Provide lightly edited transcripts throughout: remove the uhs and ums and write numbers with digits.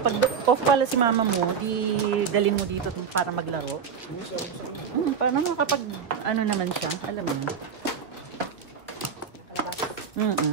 Pag off pala si mama mo, di dalhin mo dito para maglaro. Para makapag, ano naman siya, alam mo. Okay.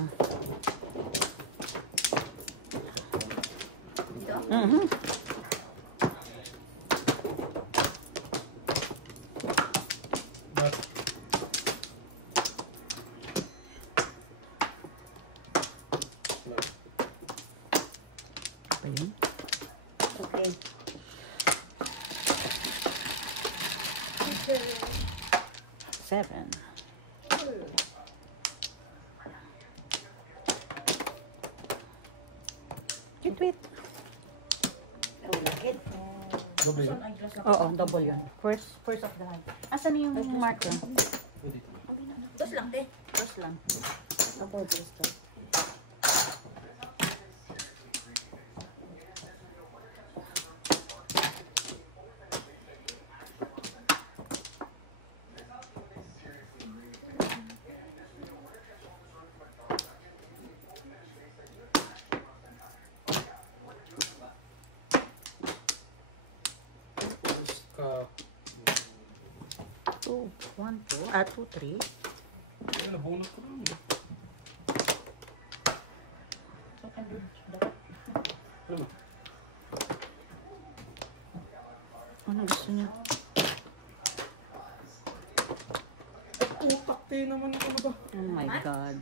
7. Wait. Double yun? Oo, double yun. First of the hand. Asan yung marker? Dos lang, te. First lang. Ako, dos lang. Two, 1, 2. 2, 3. Ay, nabunot ko lang. Ano gusto niya? Utak tayo naman ako na ba? Oh my God.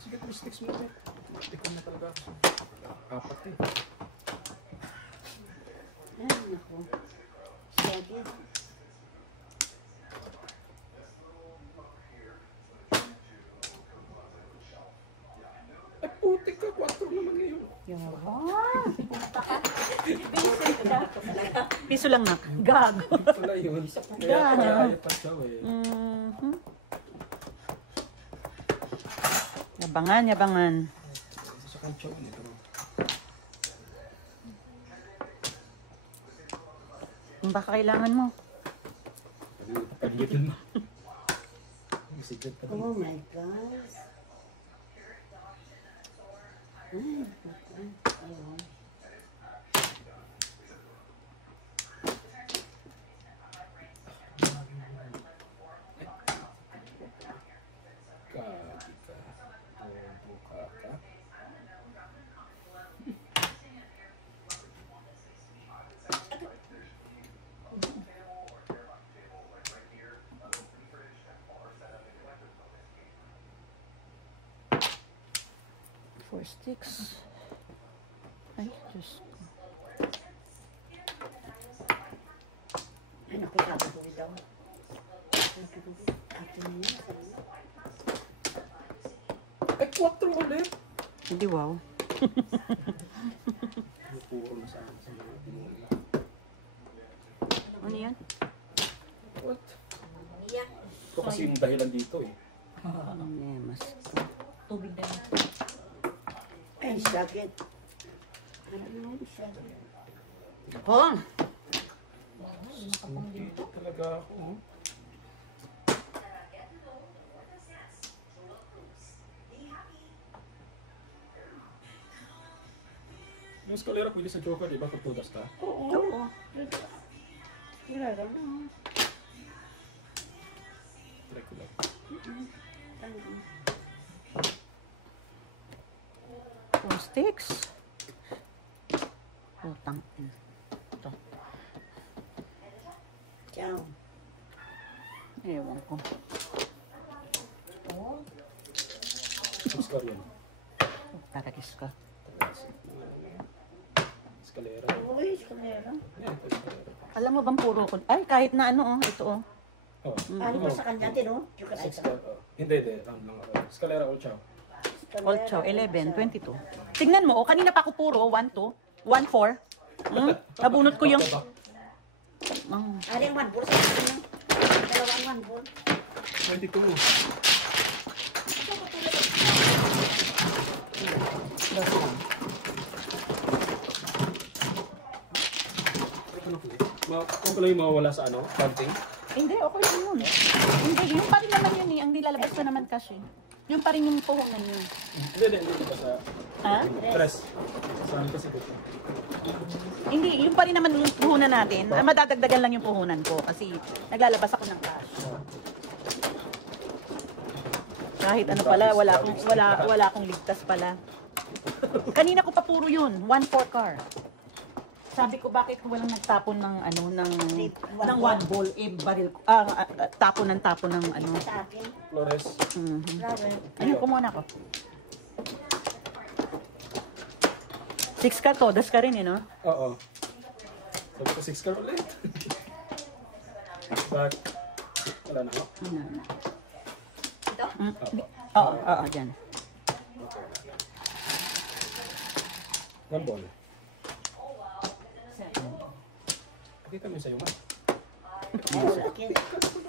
Sige, 3 sticks mo tayo. Tikon na talaga. 4 eh. Ay, naku. Sige. Ay, putik ka. 4 naman ngayon. Piso lang na. Gago. Wala yun. Kaya pa siya eh. Yabangan. Sa kantsaw nito. Baka kailangan mo. Pagigil mo. Oh my gosh. Ayun. Four sticks. Ay, Diyos ko. Ay, naku, kakatuloy daw. Akin na yun. Ay, 4 ulit. Hindi, wow. Puro na sa akin sa mga pinuli. Ano yan? What? Iyak. Ito kasi yung dahilan dito eh. Nemas. Tubig na yun. Ay, sakit. Ano yun, sakit? Pong! Hindi talaga ako. No? Yung eskalera pwede sa Joker, di ba? Kung tudas ka? Oo. Wala lang. Try ko lang. Four sticks. Utang. Ito. Ciao. Ewan ko. Oh. Oscar yan. Tarakis ka. Eskalera. Uy, kamera. Yan, ito eskalera. Alam mo bang puro ko? Ay, kahit na ano, ito oh. Oh. Ano ba sa kanya din, oh? Yung Six kasama. ka. Hindi. Round lang ako. Eskalera all chow. All chow, 11, 22. Tingnan mo, oh, kanina pa ako puro, 1, 2, 1, 4. Nabunot ko yung... Ano yung one ball sa kanya? Dalawang one ball. 22. Ako pala yung mawawala sa ano? Counting? Hindi, okay lang yun. Hindi, yung pa rin naman yun eh. Ang nilalabas ko naman kasi. Yung pa rin yung puhunan yun. Hindi pa sa Ha? tres. Saan kasi dito? Hindi, yung pa rin naman yung puhunan natin. Madadagdagan lang yung puhunan ko kasi naglalabas ako ng cash. Kahit ano pala, wala akong ligtas pala. Kanina ko pa puro yun, 1-4 car. Sabi ko bakit walang nagtapon ng ano ng 1 ball baril tapon ng ano. Sa akin. Flores. Flower. Ayun, kumuna ko. 6 ka to, das ka rin no? Oo. Sabi ko 6 car ulit. Back. Wala na ako. Ito? Oo, dyan. One ball. Pakita mo yung sa'yo, ma. Ayun, sa akin.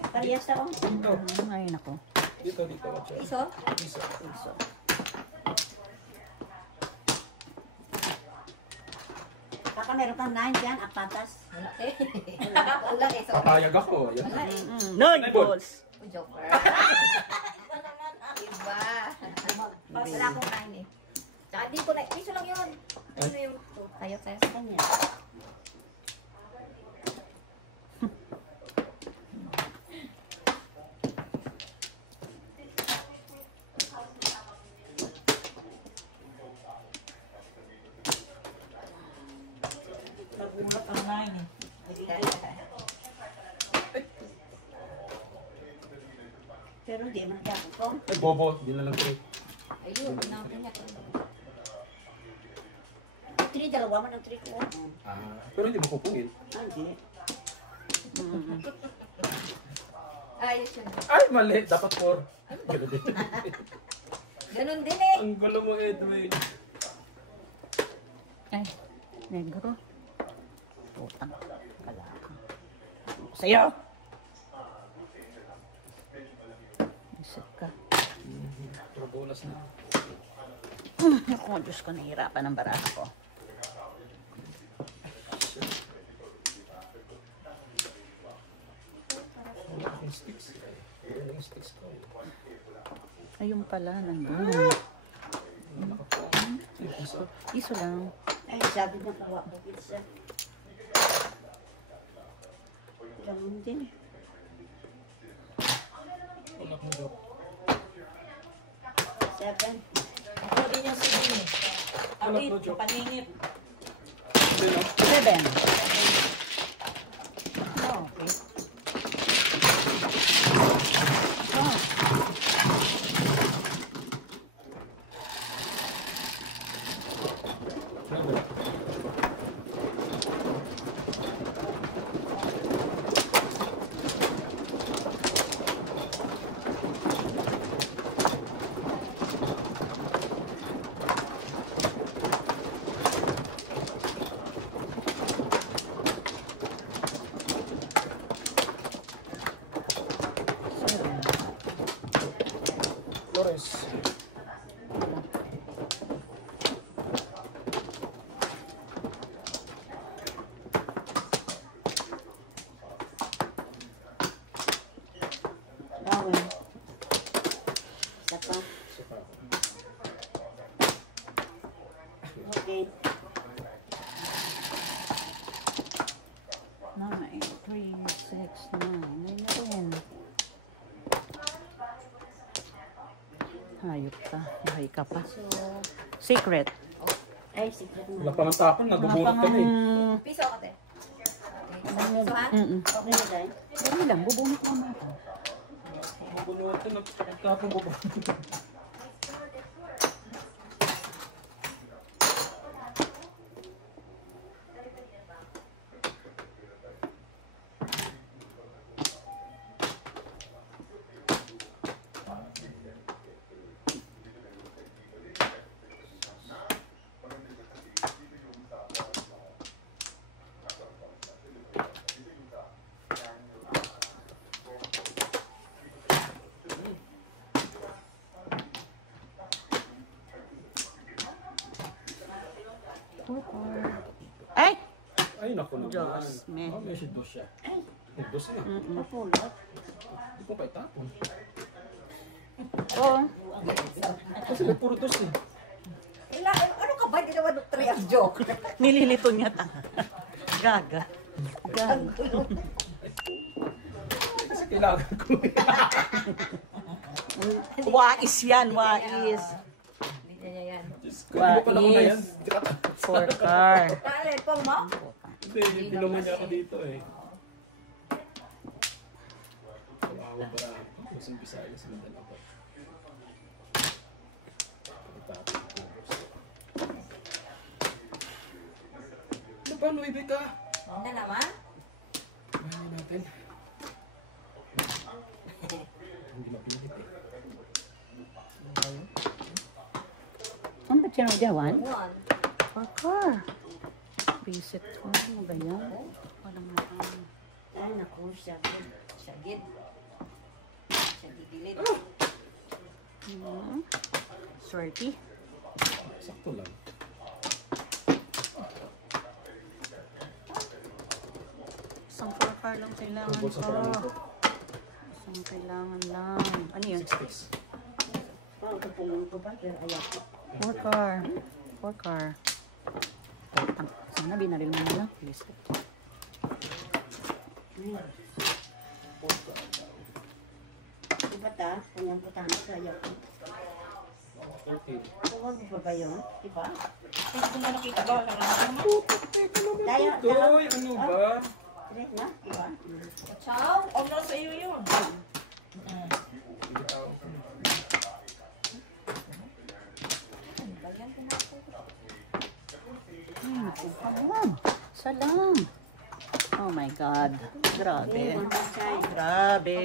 Parehas na ako. Dito. Ay, nako. Dito. Watch out. Iso? Iso. Baka meron kang 9 dyan, apatas. Wala iso. Papayag ako. Yan. Nine balls. Joker. Iba. Wala akong 9 eh. Tsaka di ko na, piso lang yun. Ano yung tayo sa kanya? Nagulat ang 9 eh. Pero hindi man kaya ako. Ay, bobo. Hindi na lang ito. Ayun, nakakanya ko. 3, dalawa man ang 3 ko. Pero hindi mo kupungin. Hindi. Ayos yun. Ay, mali. Dapat 4. Ganun din. Ganun din eh. Ang gulo mo, Edwin. Ay, negro. Putang kalaka. Sa'yo! Isip ka. Pero bonus na. Ako, Diyos ko, nahihirapan ang baraha ko. Wala akong sticks. Wala akong sticks ko. Ayun pala, nandun. Iso lang. Ay, sabi na kawa ko pizza. Ganun din eh. Wala akong job. 7. Ako din yung sige eh. Wala akong job. Paningit. Hindi, no? 7. Oh, okay. Oh. Never. Flores. Flower. Isa pa. Saka. Okay. 9, 3, 6, 9. Ayun na rin. Hayop ka. Bahay ka pa. So, Secret. ay, secret Wala mo. pa ng tapon. Nagubunot kami. Piso ako te. Piso ha? Okay na tayo. Dali lang, bubunot mo na ako. Mabunutin. Nagtapon ko ba? Ay! Ay, naku naman. Diyos, me. May si dos siya. Dos na. Mapulot. Hindi ko pa itapon. Oo. Kasi may puro toast eh. Ano ka ba? Hindi naman try ang joke. Nililito niya tanga. Gaga. Gaga. Kasi kailangan ko eh. Wais yan, wais. Hindi niya yan. Diyos ko, iba pala ko na yan. 4 car. Dali, pong mo? Hindi, binuman niya ako dito eh. Kawawa ba na? Mas umpisa na sila dalawa. Ano ba, Luibe ka? Ano naman? Bahay natin. Hindi mapilit eh. Ano ba siya magawan? One. 4 car. Visit ko. Ano ba yan? Walang naman. Ay, naku, syempre. Syagid. Syagidilid. Swerte. Sakto lang. Isang 4 car lang kailangan Tungkol sa ko. parang ito. Isang kailangan lang. Ano yun? 6 sticks. Parang kapulong ko pa, pero ayaw ko. 4 car. 4 car. Sana binaril mo na lang. Please. Diba ta? Kung ko tama, ayaw ko. 13. Huwag mo pa ba yun? Diba? Kung mo nakita ba? Tayo, Toy, ano ba? direct na, diba? Ciao. Ano sa iyo yun? Salam. Oh my God. Grabe. Grabe.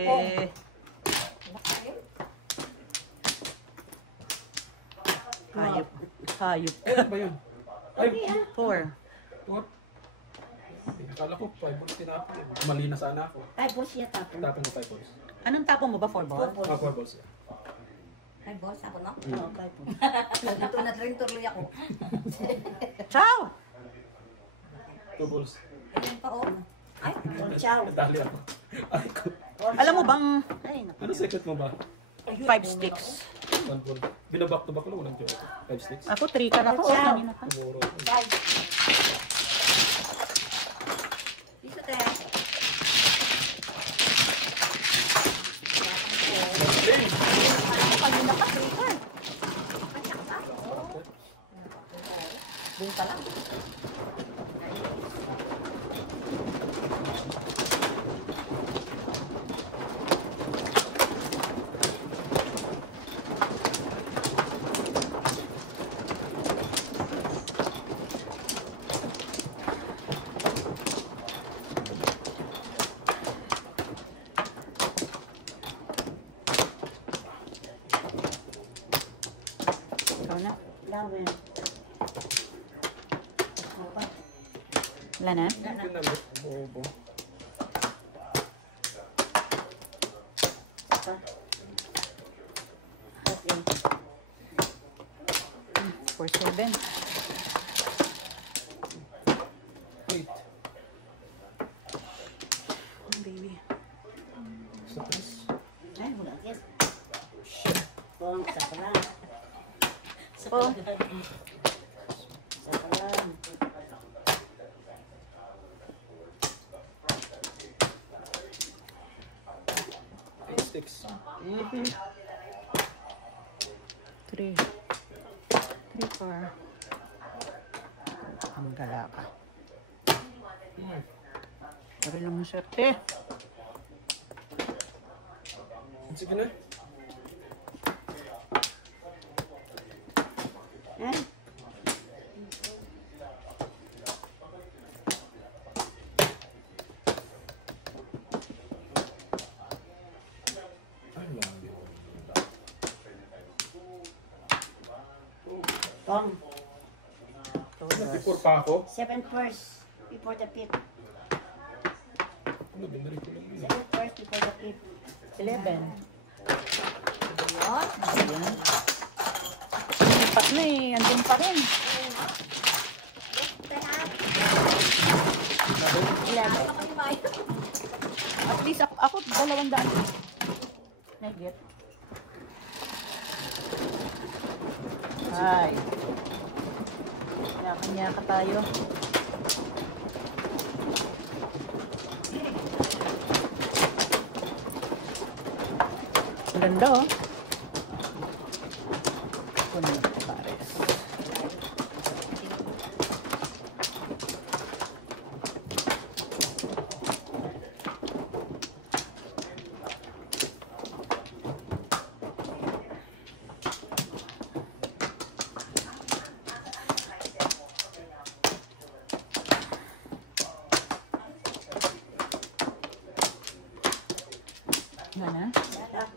Hayop. Hayop. Eh, ano ba yun? Ay, 4. what? Akala ko 5 balls tinapon eh. Mali na sana ako. Ay, boss siya tapon. Tapon ko 5 balls. Anong tapo mo ba? 4 ball? Ah, 4 balls. Ay, boss, ako no? Oo, tapon. Dito na rin tuloy ako. Ciao! 2 balls. Ayun pa, oh. Ay, Ciao. Natali ako. Ay, ko. Alam mo bang... Ay, naku. Ano secret mo ba? 5 sticks. 1 ball. Binaback to back ko lang, walang joke. 5 sticks. Ako 3 car ako. Ciao. Kanina pa. Siguro. piso te. Kanina pa 3 car. Doon pa lang. Ikaw na. Lawan. Wala na? Pinalo. Bobo. Pa. Okay. 4-7. Wait. Oh, baby. Sa please. Ay, wala. Yes. Pong, sakalang. Oh, Sakalang. 8 sticks. 3. 3 car. Ang gala ka. Sabi lang mo swerte. Sige na. Ay, Ay, layo. Pong. Before pa ako. 7 first before the fifth. Ano, binari ko lang yun. 7 first before the fifth. 11. Yun. Ayan. Lipat na eh. Andun pa rin. Ano ka pa ni Mayo? At least ako 200. May get. Ay. Kanya-kanya ka tayo. Ang ganda oh. Kunin mo ito, pares. Mana?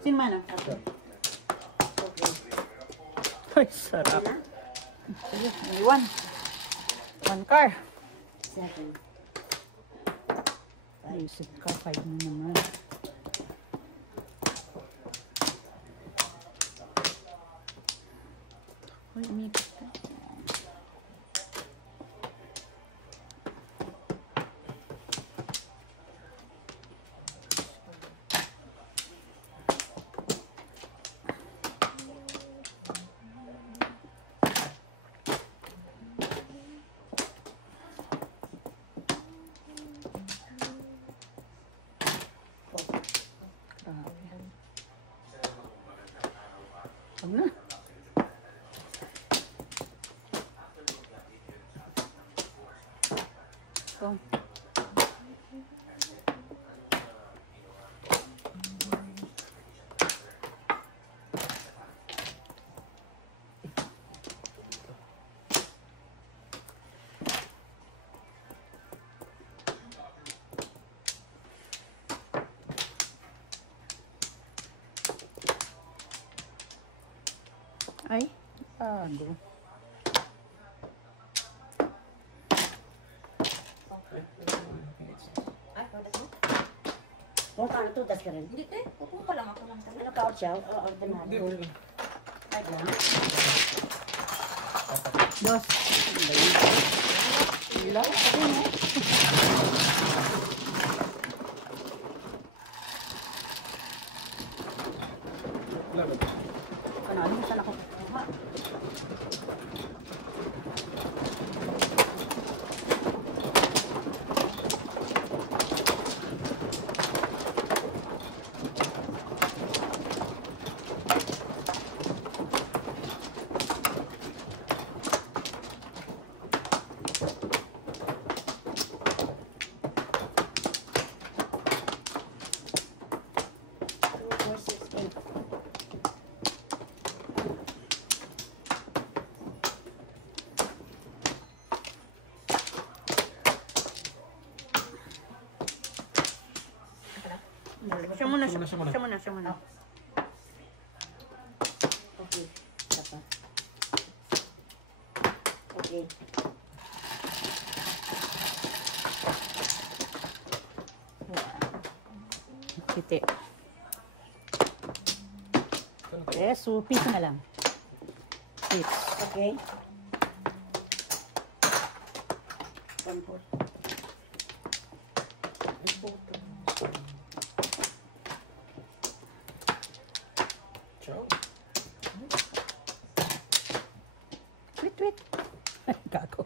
Sin mana? Ay, sarap. Sige, may one. One car. Isip ka, 5 na naman. Uy, umikot ka. Huwag na. Ito. Ay, ago. Ay, order mo? Kung ano to, das ka rin. Hindi te. Upo pa lang ako lang. Ano ka, Orsiaw? Order na. Hindi, okay lang. Dos. Wala. Wala ba? Ano, saan ako kukuha? Siya muna, Siya muna. siya muna, siya muna. Okay. Dapat. Okay. Kiti. Yes, so piso na lang. Six. Okay. 1/4. Ciao. Wait, wait. Gago.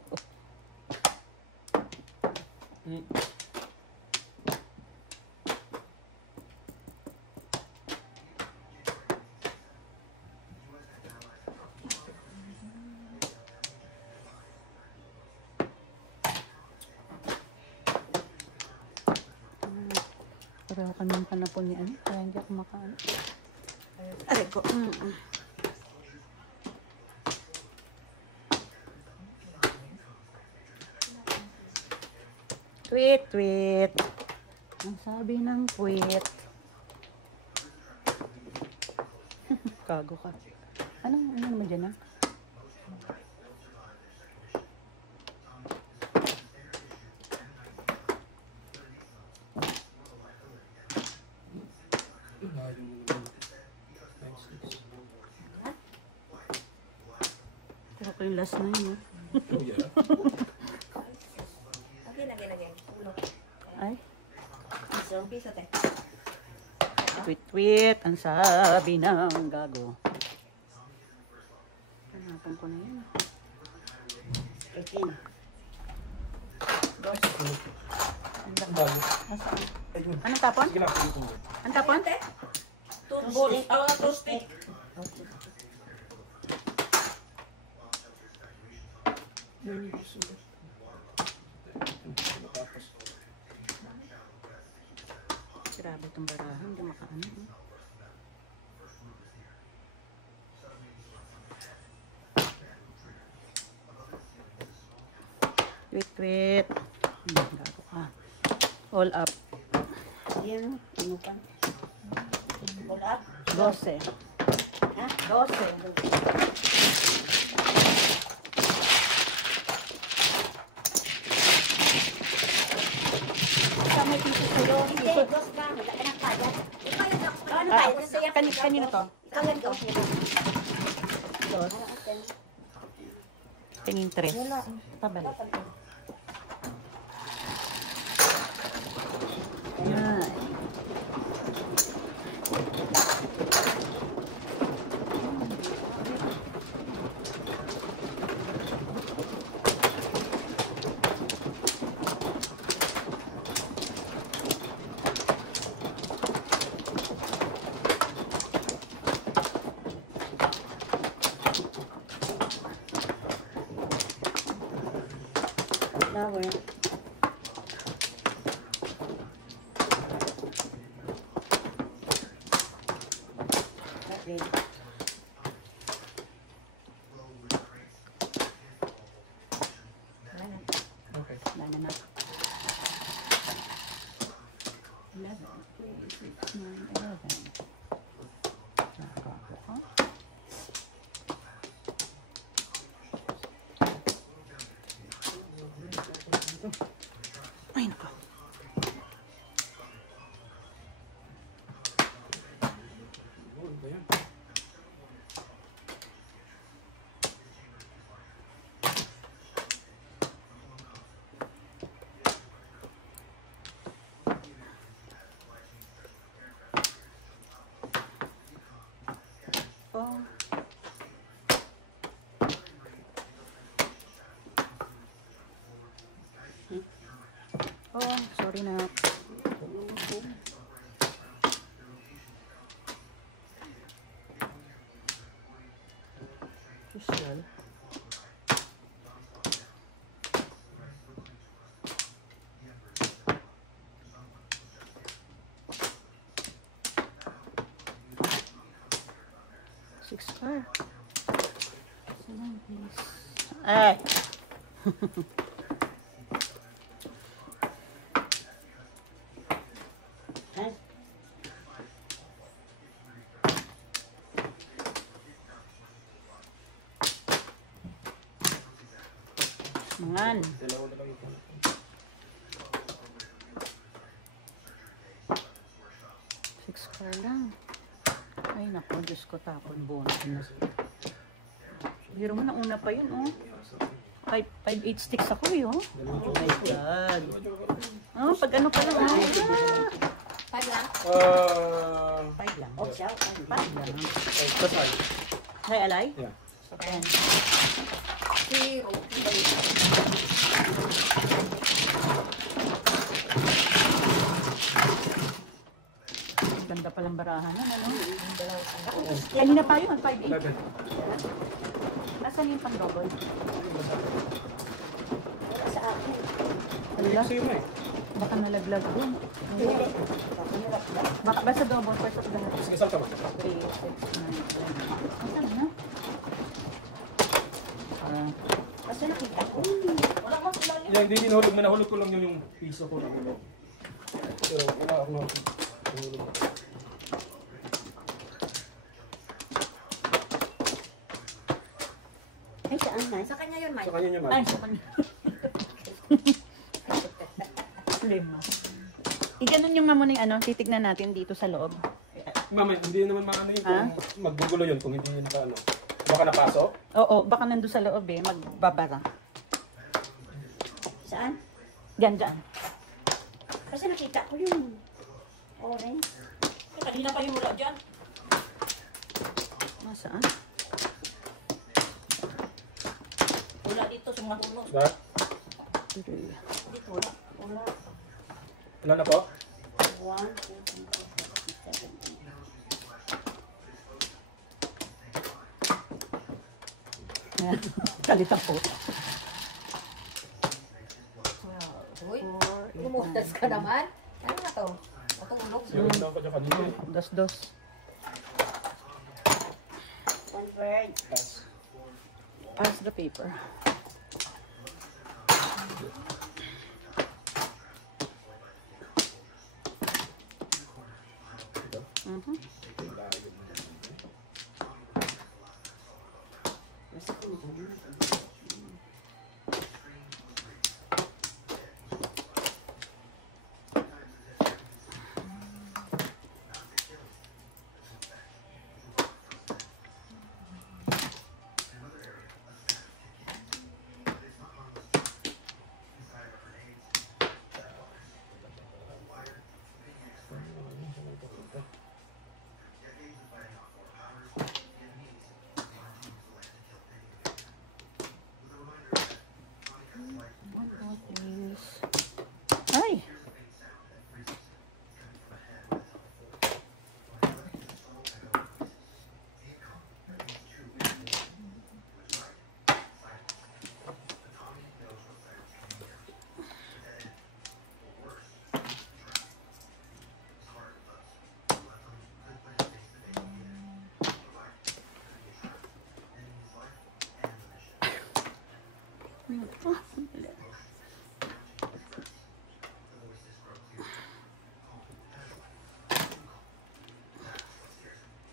Pero kanang panapon ni ano, kaya hindi ako makaano. Aray ko. Tweet, tweet. Ang sabi ng tweet. Kago ka. Ano naman dyan ah? Pero ko yung last na yun. Oh, yeah. Okay, lagyan. Ulo. Ay, So, piso te. tweet, tweet. Ang sabi ng gago. Hanapan ko 18. Ang bago. Nasaan? Ayun. Anong tapon? Sige lang. Sige lang. Anong tapon? Toothpick. Toothpick. Yan yung gusto mo. Tapos. Grabe itong barahan. Hindi makaano. Wait. Gago ka. All up. Yan, ano pa? Wala. 12. Ha? 12. Sa may piso sa'yo. Hindi, dos ka. Wala ka ng kayat. Ibayad ako. Ano Ah, tayo? kanino to? Ikaw yan, dos. Dos. Tingin 3. Wala. Pabalik. Yan. Flower. Okay. Okay. Wala na. 11, 6, 9, 11. Nakapo ka? Ay, naka. Ano ba yan? Oh. Oh, sorry na. Social. Six car. Salam, please. Eh. Ha? Mangan. Dalawa na lang ito. Six car lang. Ay, naku, Diyos ko, tapon bonus na. Biro mo na una pa yun, oh. 5-8 sticks ako, eh, oh. Oh my God. Oh, pag ano pa lang, oh. Five lang. 5 lang. Oh, siya. 5 lang. Kasal. Hi, Alay? Yeah. Ayan. Zero. Ganda palang barahan yan, ano? Kanina pa yun, 5-8. 11. Nasaan yung pang-double? Sa akin. Wala. Sa'yo na eh. Baka nalaglag dun. Hindi. Papanirap na. Baka basta double first of the lahat. Sige, salta mo. 3, 6, 9, 10. Nasaan na? Kasi nakita ko. Wala mo sa lalim. Yan, hindi nahulog. Manahulog ko lang yun yung piso ko. Pero wala ako nahulog. Ay, saan na? Sa kanya yun, Sa Mike. kanya niya, Ay, man. sa kanya. Lima. I-ganon yung mamo ng ano, titignan natin dito sa loob. Mama, hindi naman maano yun Ha? kung maggugulo yun kung hindi yun ka ano. Baka napasok. Oo, baka nandun sa loob eh, magbabara. Saan? Diyan, diyan. Kasi nakita ko yung orange. Kanina pa yung mula dyan. Nasaan? Wala dito sa mga ulo. Ba? Dito wala. Wala. Ilan na po? 1, 2, 3, 4, 5, 6, 7, 8. Ayan. Kalita po. Uy, lumutas ka naman. Ano na to? Matulog. Yung ilan ko dyan kanina. Dos. One bird. Pass the paper. Mhm. Ay!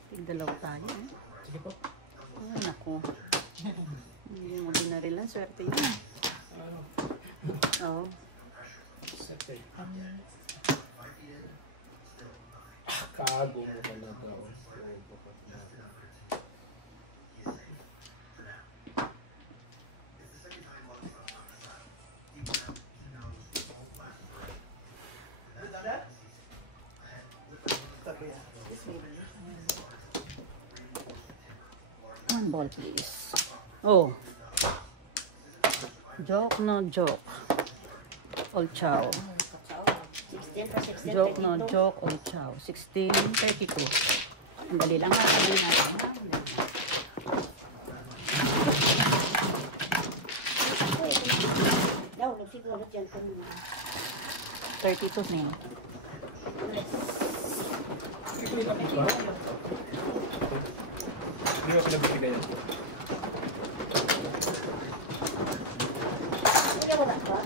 Tigdalaw tayo. Eh. Sige po. Ay, naku. Hindi mo dinarila. Swerte yun. Ano? Oo. Okay. Kago mo talaga. One ball, please. Oh. Joke, no joke. All chow. 16 pa 16. Joke, no joke. All chow. 16:32. Ang dali lang. Sabi natin. Daw, nagsiguro dyan kanina. 32 na yun. Hindi ko pinagbibigay yan. Hindi mo na ba?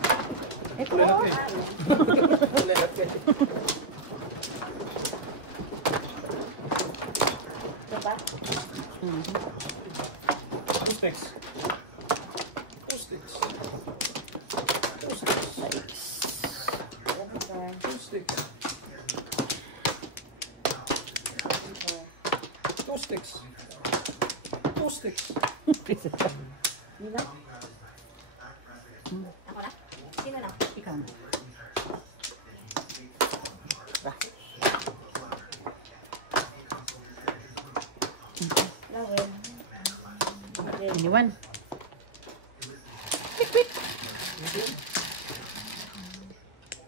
Ito. Wala na eh. Diba? Two sticks. Two sticks. Two sticks. Two sticks. Two sticks. Two sticks. Nino? Ako na? Sino na? Ikaw na. Lawin. Iniwan.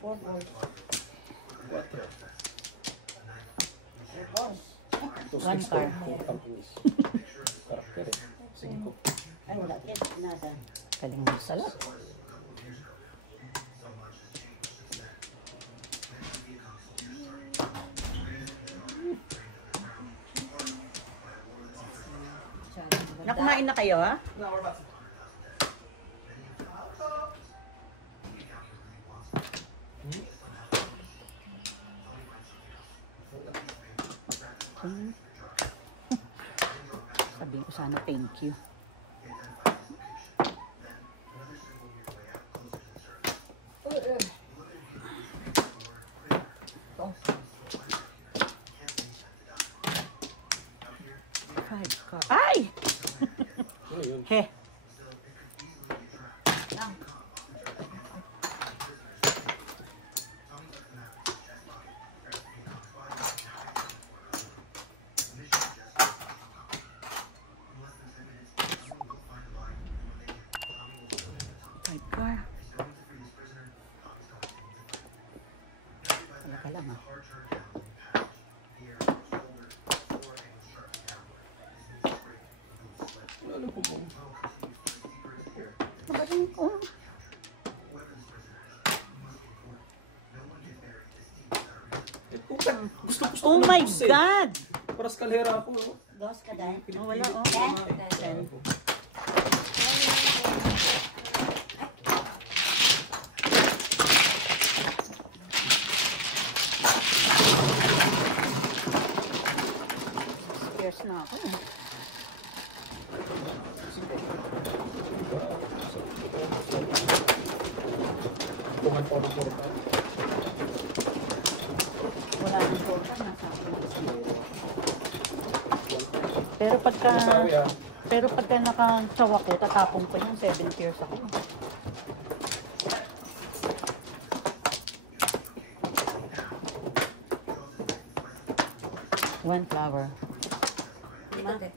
Four balls. Cuatro. Four balls. Two One sticks car. po. Tampis. Karakter eh. Sige po. Ay, wala. Yes, nasa. Galing magsalat. Nakumain na kayo, ha? Sabi ko sana thank you. Ay! Ano yun? He. Ano po po? Kabahin ko. Gusto Oh my God! Para sa kalera ako. No? Dos ka dahil. Oh, wala oh. Ten. Scares na ako. Tungan po ng porta. Wala nang porta, nasa akin. Pero pagka, Masawi ah. pero pagka nakasawa ko, tatapong ko yung 7 tiers ako. One flower. Dito, te.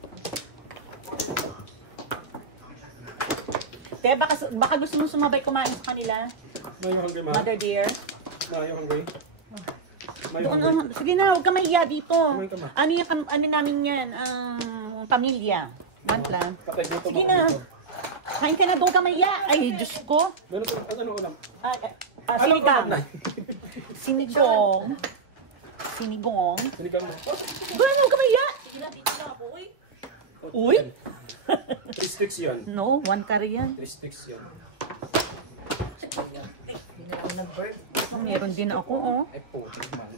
Te, baka gusto mo sumabay kumain sa kanila? Mayo hungry ma. Mother dear. Mayo hungry. Mayo Doon, hungry. sige na, huwag ka mahiya dito. Kumain ka, ma. Ano namin yan? Pamilya. One plan. Patay dito Sige mga na. dito. Kain ka na, doon ka mahiya. Ay, Diyos ko. Ano ulam? Sinigang. ulam na? Sinigong. Sinigong. Sinigang mo. Ba, huwag ka mahiya. Uy. 3 sticks yun. No, one curry yan. 3 sticks yun. Hindi na ako nag-bird. Meron din ako, oh. Ay po. man.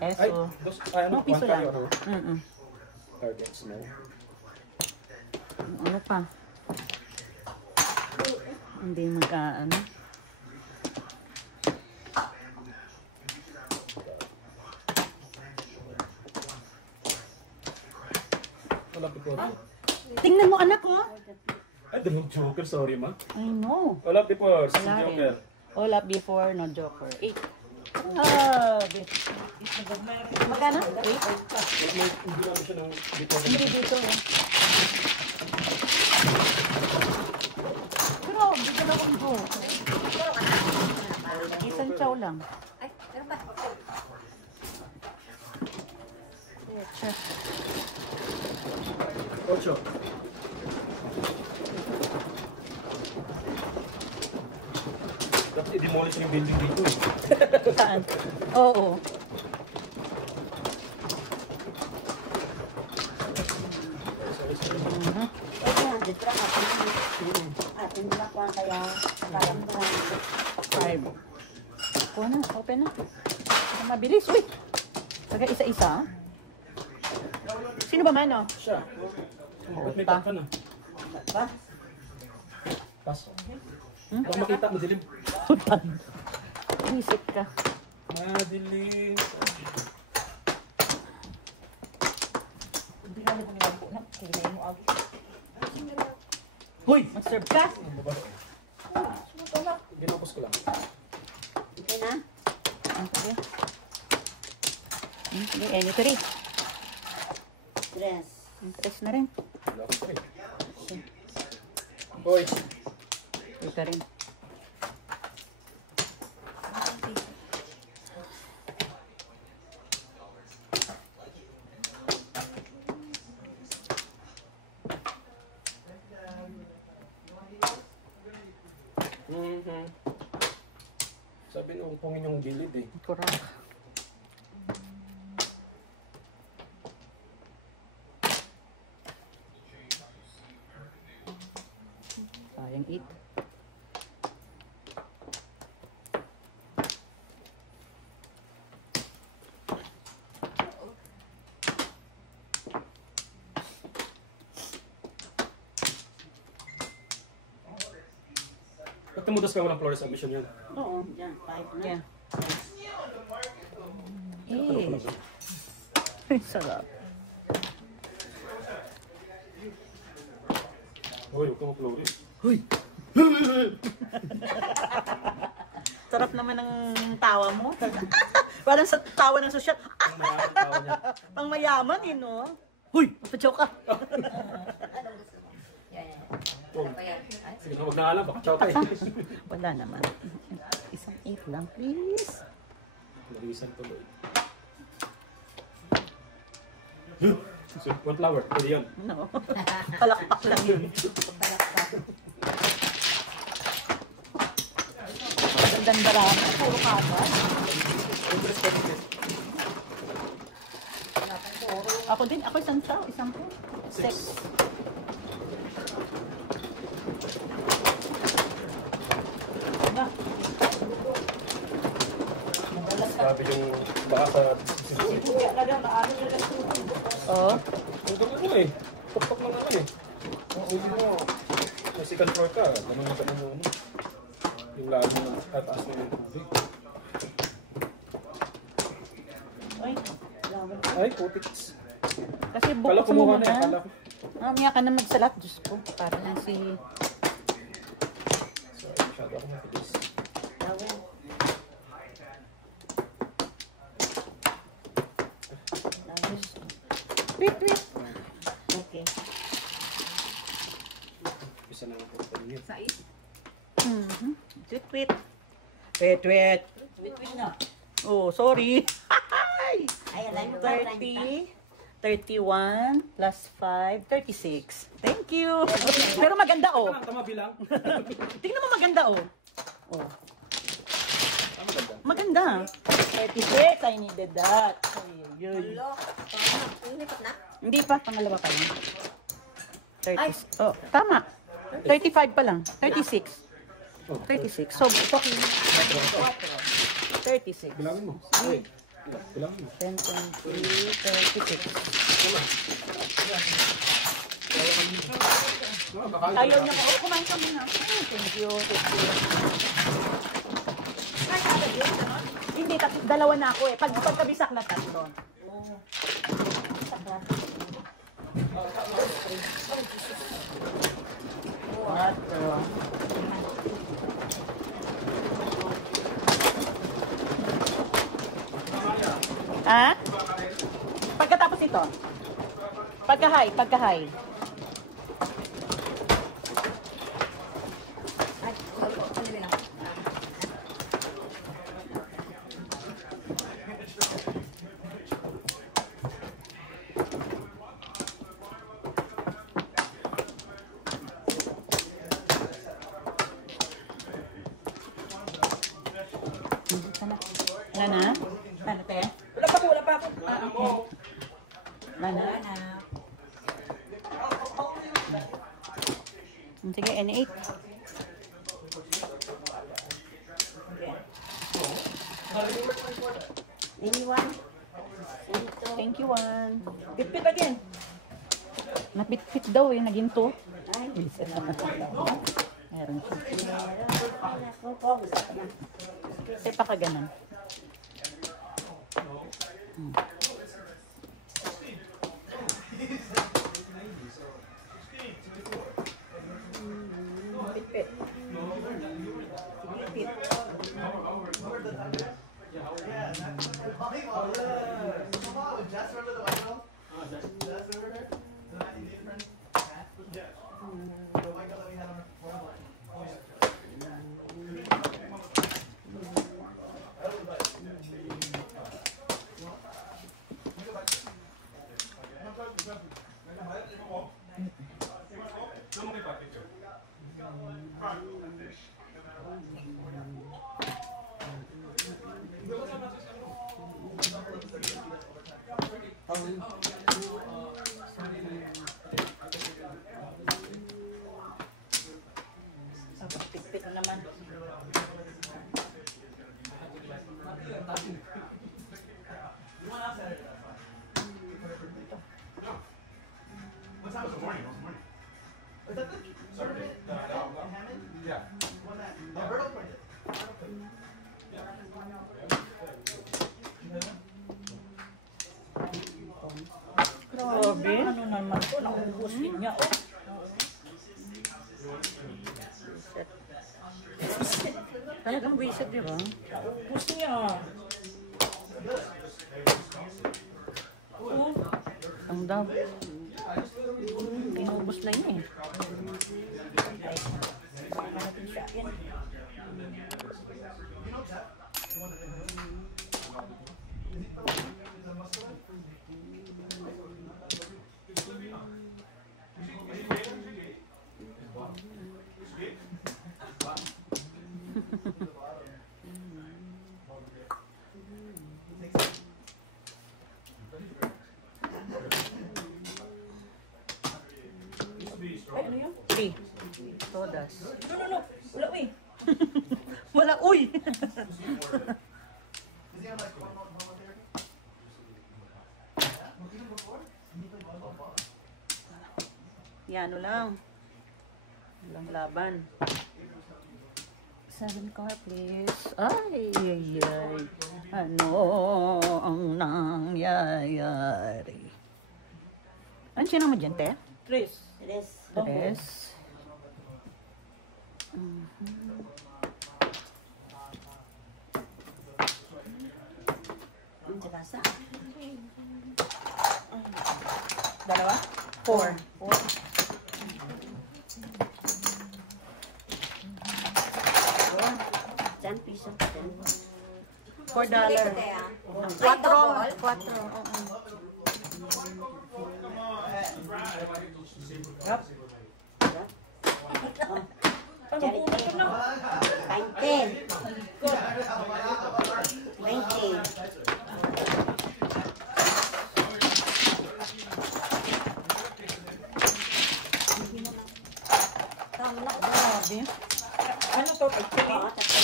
Ay, Eso. ano? No, piso One curry lang. or Mm-mm. targets mo? Ano pa? Hindi magka-ano. Wala po po. Tingnan mo, anak, oh. Ay, the Joker. Sorry ma. I know. Wala po po. Si Wala Joker. rin. All up before, no joker. 8. Ah, magkano? 8? May hindi namin siya ng dito. Hindi dito. Pero, dito na akong go. Isang chow lang. Ay, meron ba? Sure. Ocho. Dapat i-demolish yung building dito eh. Saan? Oo. Mhm. Five. Kuha na, open na. Baka mabilis, uy. Taga isa-isa. Sino ba man, oh? Siya. Ba't may Pa. pa na? Pa? Pas. Hmm? Baka makita mo dilim. Putan. Isip ka. Madilim. Hoy! Mag-serve ka? Ginapos ko lang. Okay na? Sige. Sige, any three. Tres. Tres na rin. Wala ko pa rin. Hoy! Ito ka rin. Sabi nung pungin yung gilid eh. Correct. Sayang 8. Ba't namudas ka walang Flores admission yan? Oo, dyan. Five na. Yeah. Eh. Sarap. Hoy, huwag ka mo Flores. Hoy! Sarap naman ng tawa mo. Parang sa tawa ng sosyal. Ang maraming tao niya. Pang mayaman eh, no? Huy! Pajoke ka. Yan, yan. Huwag. Ano ba yan? Ay, Sige, huwag na alam. Baka chow ka eh. Wala naman. Isang 8 lang, please. Nalisan tuloy. So, one flower. Pwede yun. No. Palakpak lang yun. Gandang darami. Puro kata. Ako din. Ako isang tao. Isang po. 6. Ba? Sabi yung baka sa... Oo. Ang gano'n mo eh. Tuktok lang naman eh. Kung uwi mo, may second floor ka, ganun na ganun mo. Yung lalo ng tataas na yung tubig. Ay, putiks. Kasi Kala bukod ko mo mukha na, muna. kala ko. Mamaya ka na magsalat. Diyos ko. Parang si... Sorry, masyado ako matigas. Wait, wait. Okay. Isa na ako pa rin. Sais. Wait, wait. Wait, wait. Oh, sorry. Ayan lang yung 30, 31 plus 5, 36. Thank you. Pero maganda, oh. Tama bilang. Tingnan mo maganda, oh. Oh. Tama ganda. Maganda. 36, I needed that. Ayun. Hello. Lipat na. Hindi pa, pangalawa pa lang. 30. Oh, tama. 35 pa lang. 36. Oh, 36. So, ito 36. bilangin mo. Ay, bilangin mo. 10, 20, 36. Ayaw niya ko. Oh, kumain ka muna. Thank you. Thank you. Hindi, dalawa na ako eh. Pagkabisak na tatlo. What? Ha? Pagkatapos ito. Pagka-high. Ay, ano lang. Wala na? Ano, te? Wala pa ako. Wala na? Sige, N8. Anyone? Thank you, Juan. Pipit again. Napit-pit daw eh, naging to. Ay, Meron siya. gusto ko na. Kasi pa ka ganun. Pipit. Pipit. Pit-pit na naman. Grabe. Ano naman to? Naubos din niya. Talagang wiset, di ba? Gusto niya. Ang daw. Inubos na yun eh. Ay, ano yun? 3. Todas. No. Wala, uy. Wala, uy! Yan, ano lang. Walang laban. 7 car, please. Ay, ay, ay. Ano ang nangyayari? Ano siya naman dyan, te? Tres. Tres. Dalawa? 4. $4. Quatro. Grabe. Ano to? Actually,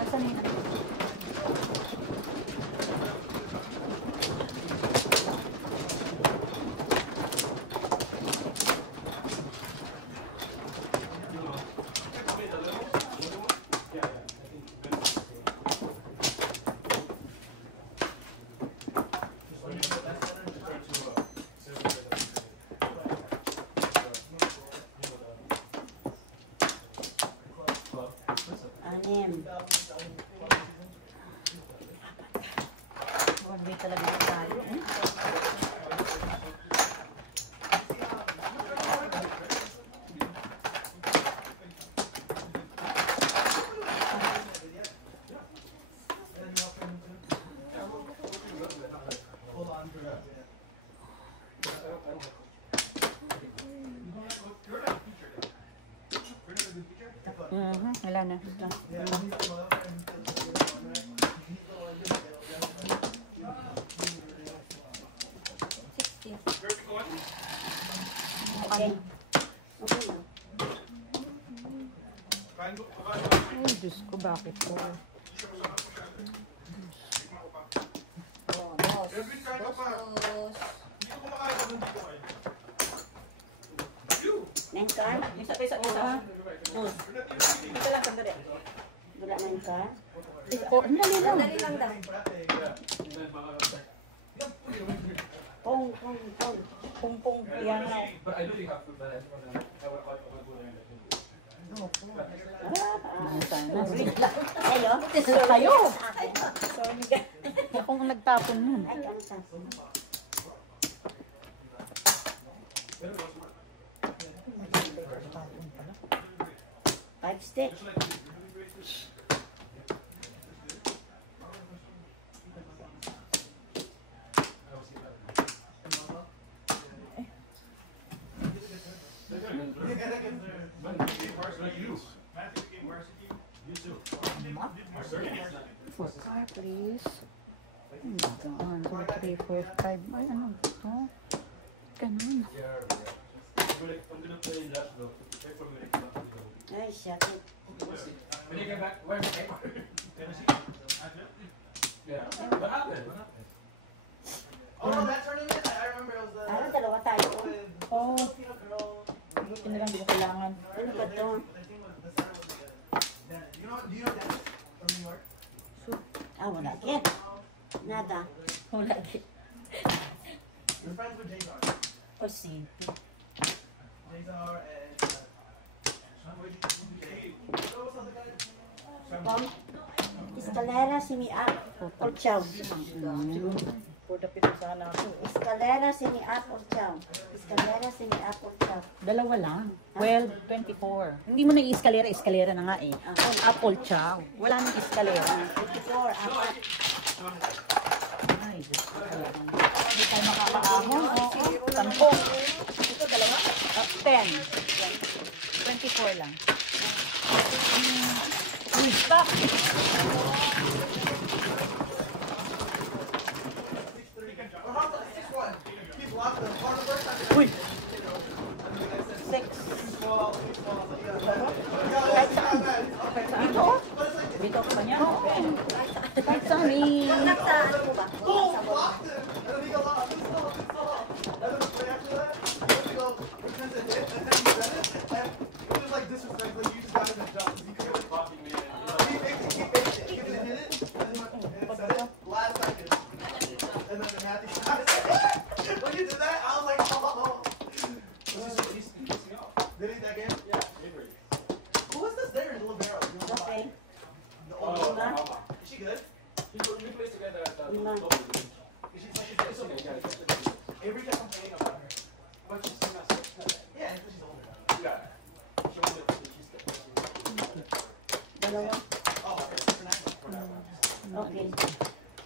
Asan yun? One way talaga tayo. Wala na. Ay, Diyos ko, bakit po? isa. Isa lang, sandali. Oh, ang dali lang. Dali lang daw. Pong. Yan na. Sana. Ayo. Tayo! Sorry ka. Ako ang nagtapon nun. Five stick. For car, please. One, two, three, four, five. Ay, ano ito? Ganun. Ay, shut it. When you get back, where's the paper? Yeah. What happened? Oh, that tournament? I remember it was the Ano, dalawa tayo. with Oh, Filipino girl. buti na lang di ko kailangan. Ano ba ito? I think was the start was again. Dan. Do you know Dennis from New York? Ah, wala. Yan. Nada. Wala. We're friends with Jazar. O, si. Jazar and Tom, escalera semi-up or chow. For the pito sana ako. Escalera semi-up or chow. Escalera semi-up or chow. Dalawa lang. 12, 24. Hindi mo na eskalera na nga eh. Apple chow. Wala nang eskalera. 24, apat. Ay, Diyos ko talagang. Hindi tayo makakaahon. Oo, 10. Ito, dalawa? 10. 24 lang. Uy, stop! Uy! 6. Dito, oh. Dito ako ba niya? Kahit saan eh. Nagtaan mo ba? When you did that, I was like, oh. Did he that game? Yeah. Who was this there in Libero? Okay. Is she good? Lima. Avery kept complaining about her. But she's not. Yeah, she's older. Dalawa. Oh, Okay.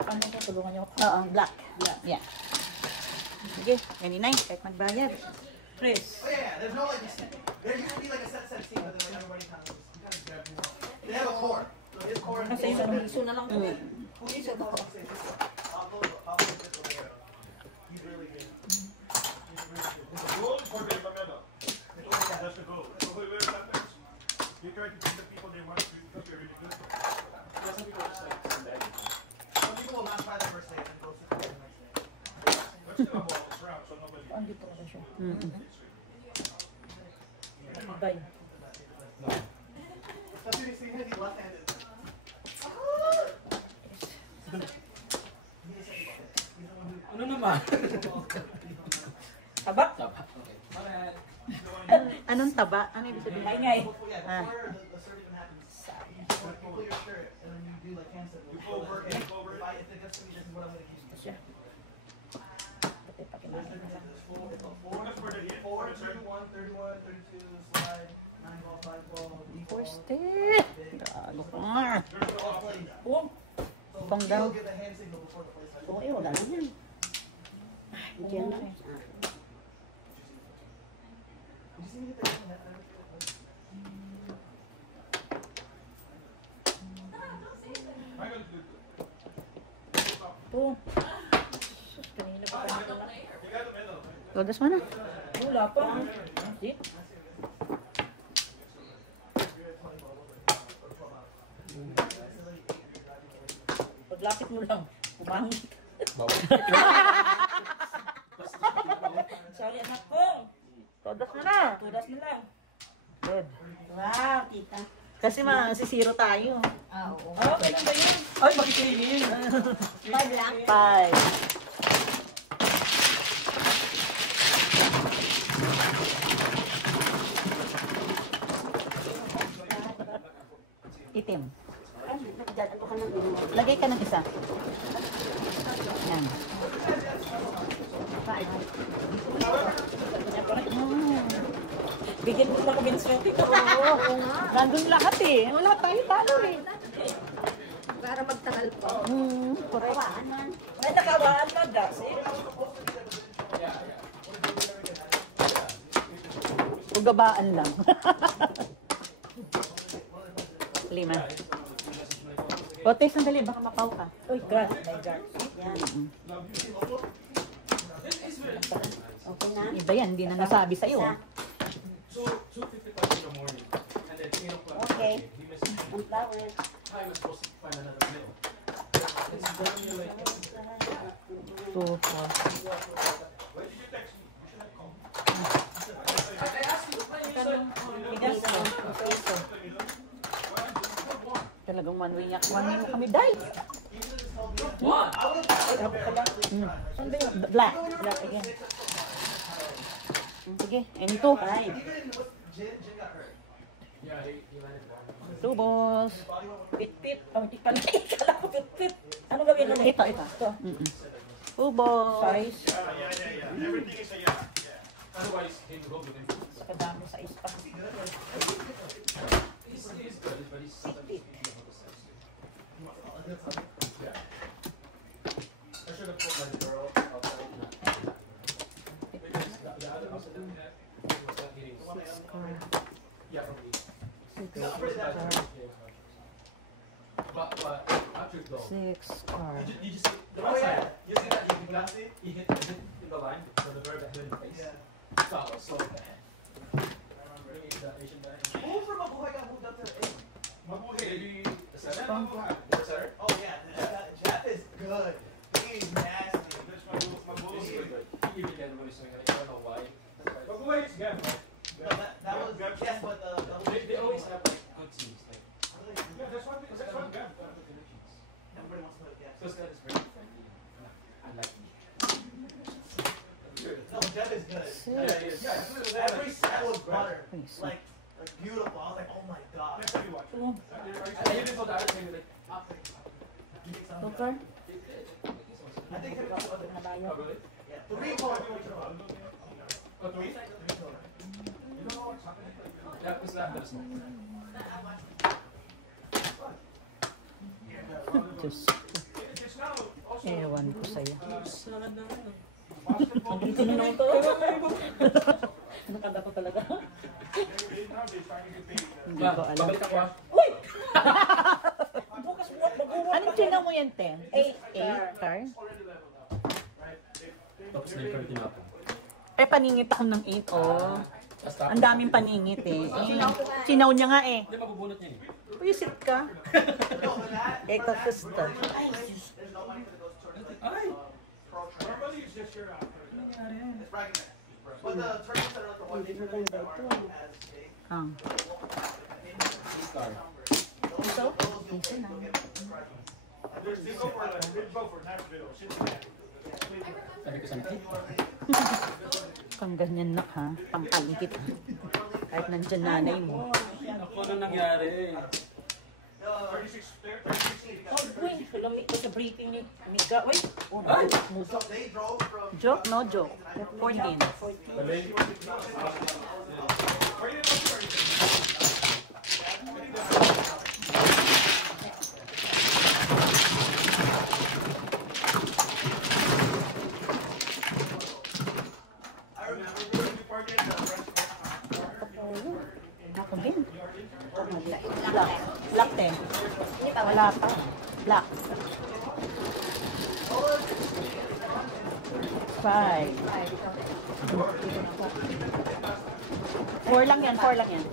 Ano ko, tulungan niyo ako? Oo, black. Yeah. Sige, 29. Kahit magbayad. Chris. Oh yeah, there's no like there used to be like a set scene, but then like everybody kind of they have a core. So his core and Kasi isang piso na lang po. He's really good. Some people will not try the first day and go to the next day. Hindi talaga siya. Bye. That's what you see him, he's left-handed. Ano naman? Taba? Anong taba? Ano ibig sabihin? Ingay. Ah. Before the surf even happens, you pull your shirt and then you do like handstand. You go over it, if it gets to me, this is what I'm going to keep. Four, 31, 31, 32, slide, 9 ball, 5 ball, deep ball. Step. Gago ko nga. So Pang he'll down. give the hand signal before the play starts. Okay, wala na yan. Diyan lang. Did you see me hit the game net? Ito. Sus, kanina pa kanina na. Todas mo na. Wala pa. Sit. Paglapit mo lang. Umangit. Sorry anak ko. Todas mo na. Todas mo lang. Good. Wow, tita. Kasi masisiro tayo. Ah, oo. Oh, ganun ba yun? Ay, makikainin. 5 lang. 5. Itim. Ay, nagdadato ka ng ino. Lagay ka ng isa. Yan. Bigyan mo na kami ng swerte ko. Oo nga. Nandun lahat eh. Wala tayo talo eh. Para magtangal po. Correct. Kawaan man. May nakawaan na kasi. Ugabaan lang. 5. Ote, sandali. Baka mapaw ka. Uy, God. My God. Yan. Okay na? Iba yan. Hindi na nasabi sa'yo. Isa. So, 2:55 in the morning, and then 8 o'clock. Okay. He missed me. Ang flower. I was supposed to find another meal. It's definitely like, 2, 4. why did you text me? You should have called me. I asked you to play me, sir. Tigas ko. Talagang one way mo kami, guys. What? Saan ba yun? Black. Black again. Sige, and 2. 5. Jin got hurt. Yeah, Two balls. Pit-pit. Oh, di pala. Kala ko pit-pit. Ano gawin ko na? Ito. Two balls. Size. Everything is a yeah. Otherwise, he will go with him. Kadami sa ispa. He's good, but he's yeah. I should have put my girl outside. Because the other outside that we had was not hitting. Yeah, from me. But after though. 6 cards. You just see the right side. You see that he hit in the line for the bird that hit in the face. So I was so bad. Bringing the Asian guy. Who from Mabuhay got moved up to 8? Maybe the setter? Mabuhay. The setter? Oh yeah, Jeff is good. He's nasty. He even didn't really swing it. I don't know why. Mabuhay is good. No, that was yes, but They always have like good teams. Like, yeah, that's one thing. That's one guy. connections. Everybody wants to play Jeff. Because that is very friendly. I like him. No, Jeff is good. Yeah. Every set was butter. Like beautiful. I was like, oh my god. Next time you watch it. I even told the other thing like, Two cards. I think it was other. oh really? Yeah. 3 more. Oh, three? That was that. That's not. Diyos ko. Ewan ko sa'yo. Ang tinanong ko. Nakanda ko talaga. Hindi ko alam. Babalik ako ah. Bukas buwan, baguwan. Anong china mo yan, te? 8 card? Tapos na yung card tinapon. Eh, paningit ako ng 8. Oh. Tapos tapos. Ang daming paningit eh. Sinaw niya nga eh. Hindi mabubunot niya eh. Puyisit ka. Ito, sister. Ay! Normally it's just your it's bragging rights. But the tournaments that are like the one day tournaments that aren't as big, Star. Ito? Ito na. they go for Nashville. Sabi ko sa natin. Kang ganyan na ha. Pangkalikit ha. Kahit nandyan nanay mo. Ako na nangyari. 36 Uy, lamig ko sa briefing ni Miga. Uy, Ay! So they drove from Joke, no joke. 14. Balik. Ako din. Black. Black 10. Wala pa. Black. 5. 4 lang yan, 4 lang yan.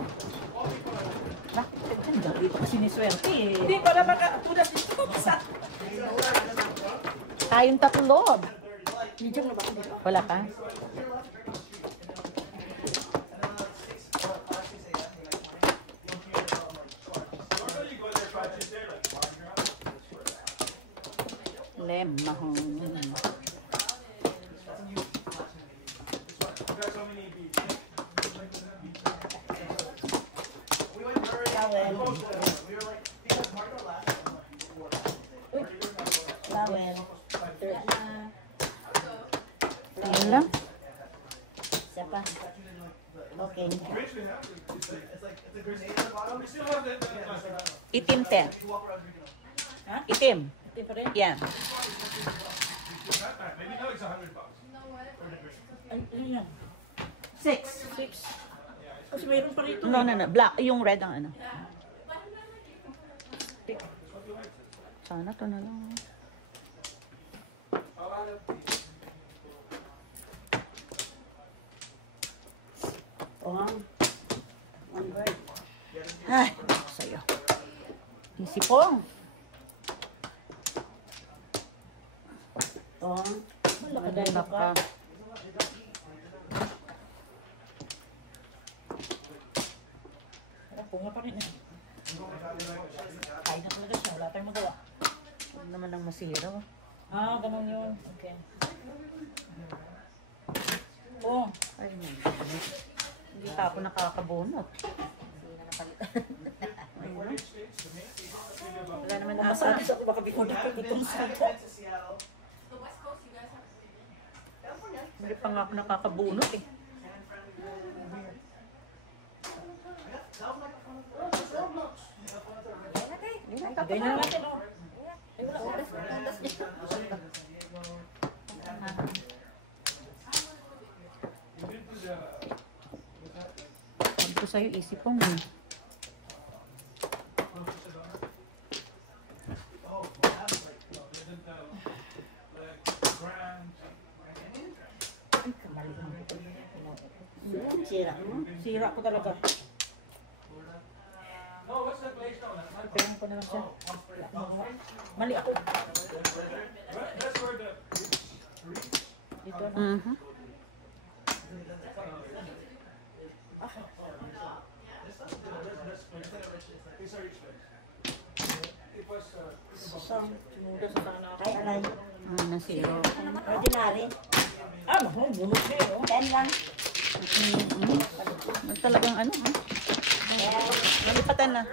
Bakit? Dito ko siniswerte eh. hindi pala makatulas dito. Isa. Tayong tatlo. Medium na ba ako dito? Wala ka? Lem, mahon. Bawel. Ayun lang. Isa pa. Okay. Itim, te. Ha? Itim. Hindi pa rin. Yan. Maybe now it's $100. Ano yan? 6. 6. Kasi mayroon pa rito. No. Black. Yung red ang ano. Sana to na lang. One word. Ay, sa'yo. Sipong. Malaki ka. Bunga pa rin. Kain na talaga siya. Wala tayong magawa. Huwag naman ang masira. Ah, ganun yun. Okay. Oh, Ay, hindi pa ako nakakabunot. Wala naman Masabi asa. sa ako baka before itong sa To Seattle. Hindi pa nga ako nakakabunot eh. Lagay na natin oh. Sabi ko sa'yo, isipong eh. sira. Sira ko talaga. Perahan ko na lang siya. Mali ako. Dito na. Ay, alay. Na zero. Ordinary. Bunot siya oh. 10 lang. Talagang ano. Malipatan na.